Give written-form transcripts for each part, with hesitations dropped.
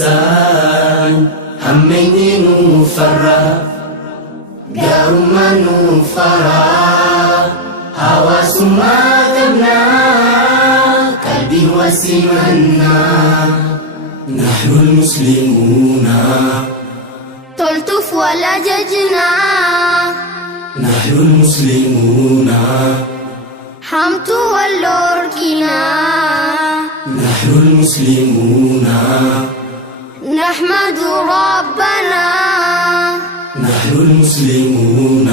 إحسان همني نفرا قارما نفرا حواس ما تبنى قلبي وسمنا نحن المسلمون تلطف ولا ججنا نحن المسلمون حمت واللوركنا نحن المسلمون نحمد ربنا نحن المسلمون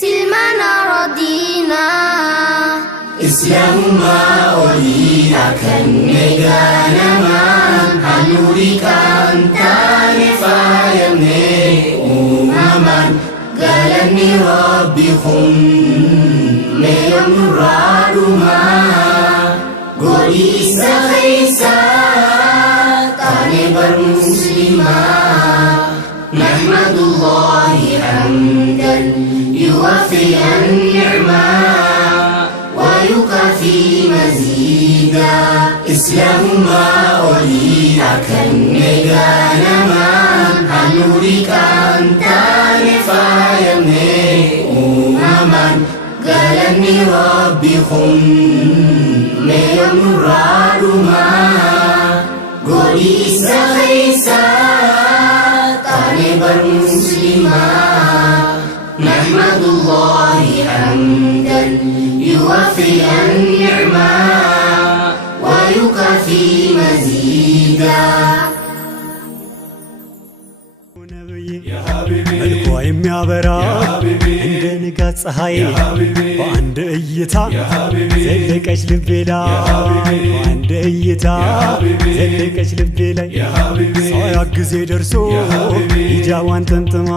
سلمنا رضينا إسلام ما أوليك النجانا من هنوريك أنت نفايمني أمما قالني ربكم ميم رادما قولي إسا خيسا تانبر مسلما نحمد الله حمدا يوفي النعمة ويكفي مزيدا إسلام ما أوليك النجانا من هنوريك أنت نفايمني أمما قالني ربكم ميم رادما قولي إسا خيسا تانبر مسلما نحمد الله حمدا يوفي النعمة ويكفي مزيدا መልኳ የሚያበራ እንደ ንጋት ፀሐይ በአንድ እይታ ዘለቀች ልቤ ላይ በአንድ እይታ ዘለቀች ልቤ ላይ ሳያት ጊዜ ደርሶ ሂጃቧን ጠምጥማ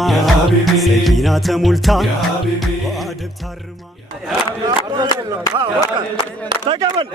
ሰኪና ተሞልታ በአደብ ታርማ ተቀበል